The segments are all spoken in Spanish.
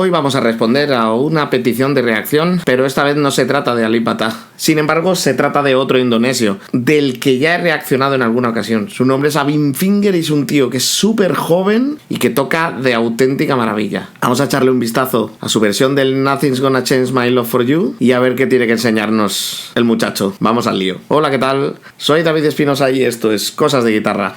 Hoy vamos a responder a una petición de reacción, pero esta vez no se trata de Alipata. Sin embargo, se trata de otro indonesio, del que ya he reaccionado en alguna ocasión. Su nombre es Avin Finger y es un tío que es súper joven y que toca de auténtica maravilla. Vamos a echarle un vistazo a su versión del Nothing's Gonna Change My Love For You y a ver qué tiene que enseñarnos el muchacho. Vamos al lío. Hola, ¿qué tal? Soy David Espinosa y esto es Cosas de Guitarra.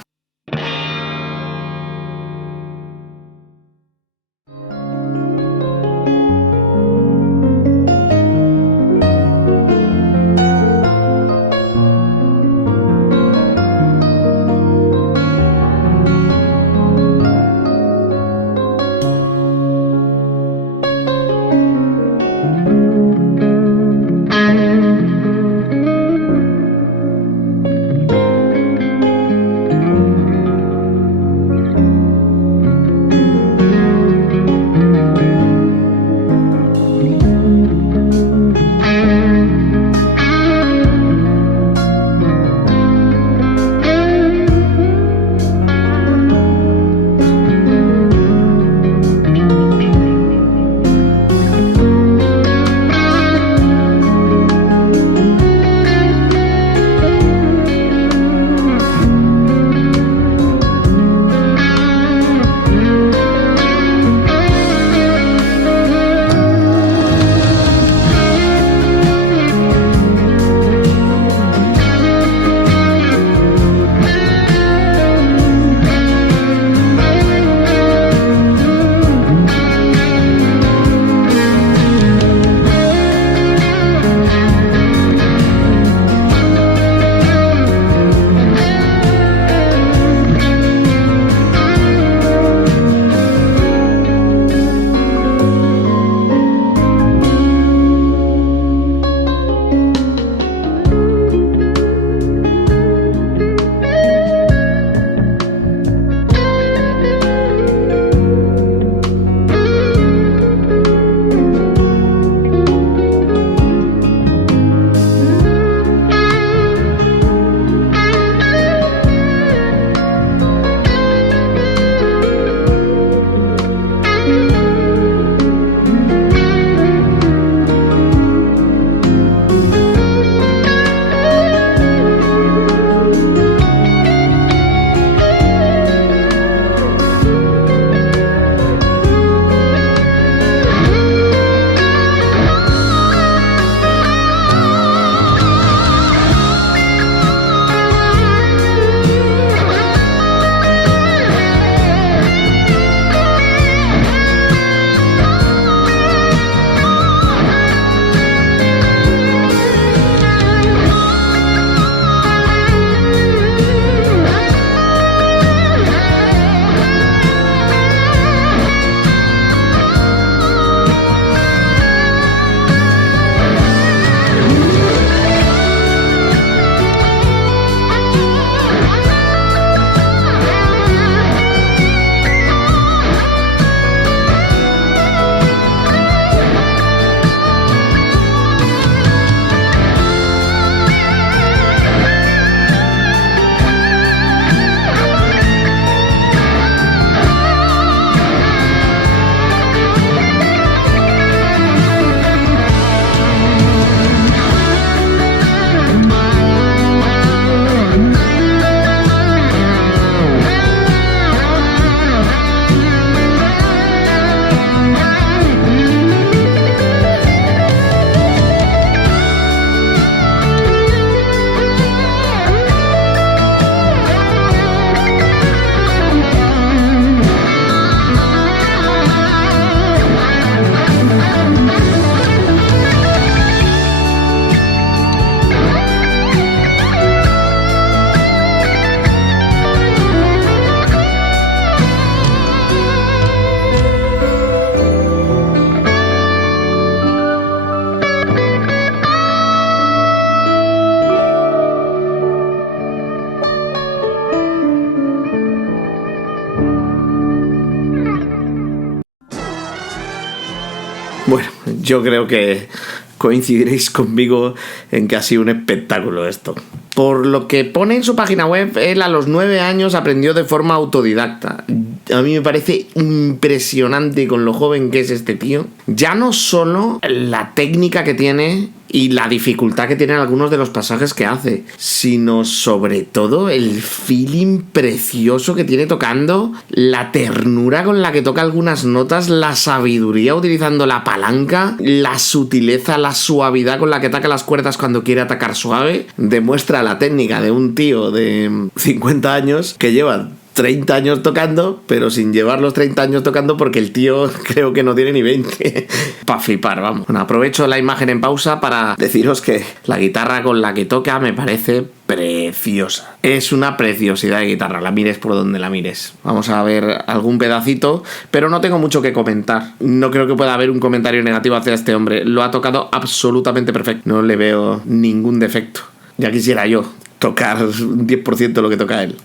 Bueno, yo creo que coincidiréis conmigo en que ha sido un espectáculo esto. Por lo que pone en su página web, él a los 9 años aprendió de forma autodidacta. A mí me parece impresionante con lo joven que es este tío. Ya no solo la técnica que tiene y la dificultad que tienen algunos de los pasajes que hace, sino sobre todo el feeling precioso que tiene tocando, la ternura con la que toca algunas notas, la sabiduría utilizando la palanca, la sutileza, la suavidad con la que ataca las cuerdas cuando quiere atacar suave. Demuestra la técnica de un tío de 50 años que lleva 30 años tocando, pero sin llevar los 30 años tocando porque el tío creo que no tiene ni 20. Pa' flipar, vamos. Bueno, aprovecho la imagen en pausa para deciros que la guitarra con la que toca me parece preciosa. Es una preciosidad de guitarra, la mires por donde la mires. Vamos a ver algún pedacito, pero no tengo mucho que comentar. No creo que pueda haber un comentario negativo hacia este hombre. Lo ha tocado absolutamente perfecto. No le veo ningún defecto. Ya quisiera yo tocar un 10% de lo que toca él.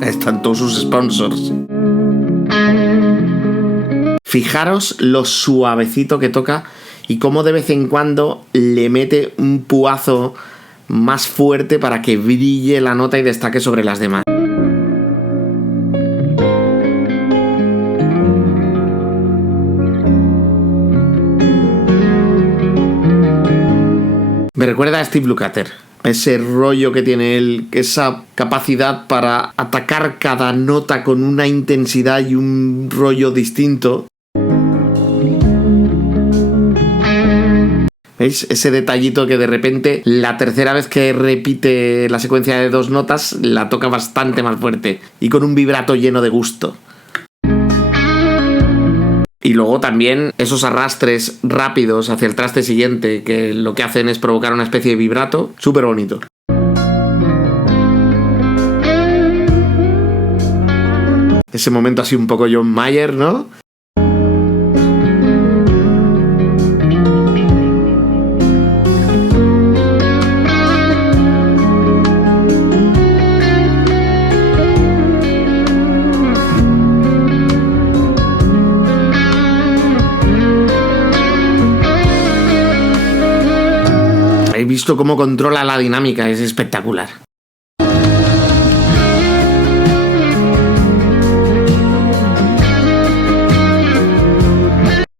Están todos sus sponsors. Fijaros lo suavecito que toca y cómo de vez en cuando le mete un puazo más fuerte para que brille la nota y destaque sobre las demás. Me recuerda a Steve Lukather. Ese rollo que tiene él, esa capacidad para atacar cada nota con una intensidad y un rollo distinto. ¿Veis? Ese detallito que de repente la tercera vez que repite la secuencia de 2 notas la toca bastante más fuerte y con un vibrato lleno de gusto. Y luego también esos arrastres rápidos hacia el traste siguiente, que lo que hacen es provocar una especie de vibrato. Súper bonito. Ese momento así un poco John Mayer, ¿no? He visto cómo controla la dinámica, es espectacular.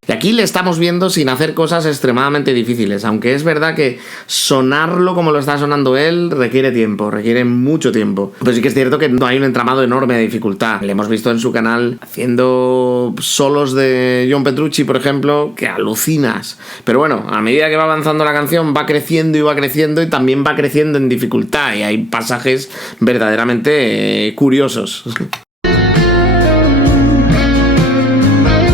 Y aquí le estamos viendo sin hacer cosas extremadamente difíciles, aunque es verdad que sonarlo como lo está sonando él requiere tiempo, requiere mucho tiempo. Pero sí que es cierto que no hay un entramado enorme de dificultad. Le hemos visto en su canal haciendo solos de John Petrucci, por ejemplo, que alucinas. Pero bueno, a medida que va avanzando la canción va creciendo y también va creciendo en dificultad y hay pasajes verdaderamente curiosos.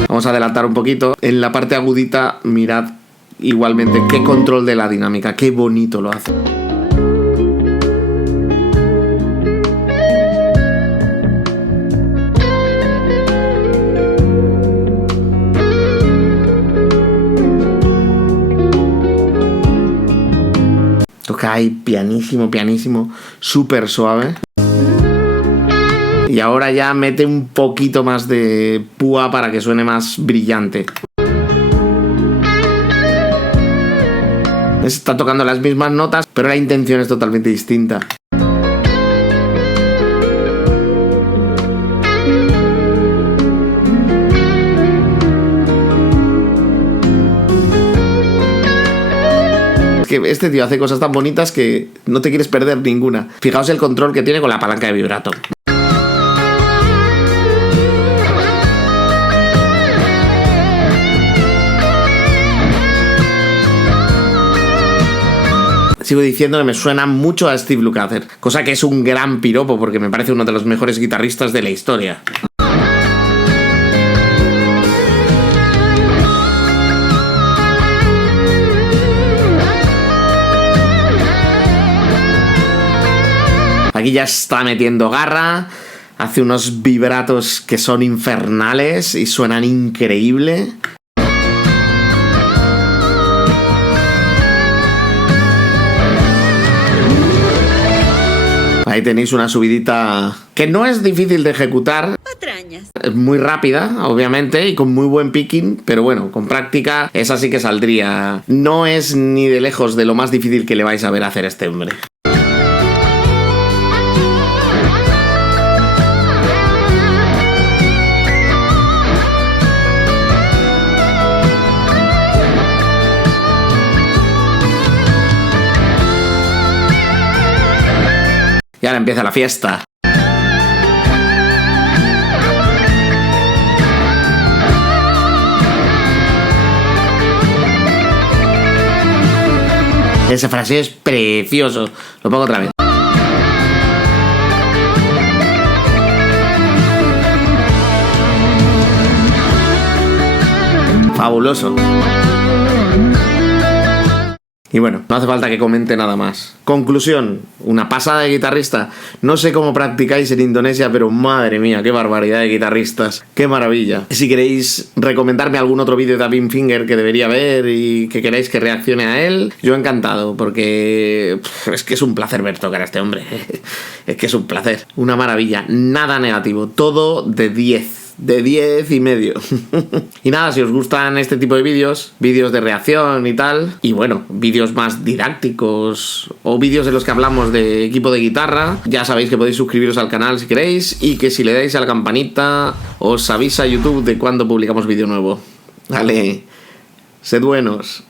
Vamos a adelantar un poquito. En la parte agudita, mirad igualmente qué control de la dinámica, qué bonito lo hace. Toca ahí pianísimo, pianísimo, súper suave. Y ahora ya mete un poquito más de púa para que suene más brillante. Está tocando las mismas notas, pero la intención es totalmente distinta. Es que este tío hace cosas tan bonitas que no te quieres perder ninguna. Fijaos el control que tiene con la palanca de vibrato. Sigo diciendo que me suena mucho a Steve Lukather, cosa que es un gran piropo porque me parece uno de los mejores guitarristas de la historia. Aquí ya está metiendo garra, hace unos vibratos que son infernales y suenan increíble. Ahí tenéis una subidita que no es difícil de ejecutar. Patrañas. Es muy rápida, obviamente, y con muy buen picking, pero bueno, con práctica esa sí que saldría. No es ni de lejos de lo más difícil que le vais a ver hacer a este hombre. Y ahora empieza la fiesta. Ese fraseo es precioso. Lo pongo otra vez. Fabuloso. Y bueno, no hace falta que comente nada más. Conclusión, una pasada de guitarrista. No sé cómo practicáis en Indonesia, pero madre mía, qué barbaridad de guitarristas. Qué maravilla. Si queréis recomendarme algún otro vídeo de David Finger que debería ver y que queráis que reaccione a él, yo encantado, porque es que es un placer ver tocar a este hombre. Es que es un placer. Una maravilla. Nada negativo. Todo de 10. De 10 y medio. Y nada, si os gustan este tipo de vídeos de reacción y tal, y bueno, vídeos más didácticos o vídeos en los que hablamos de equipo de guitarra, ya sabéis que podéis suscribiros al canal si queréis, y que si le dais a la campanita os avisa YouTube de cuando publicamos vídeo nuevo. Vale, sed buenos.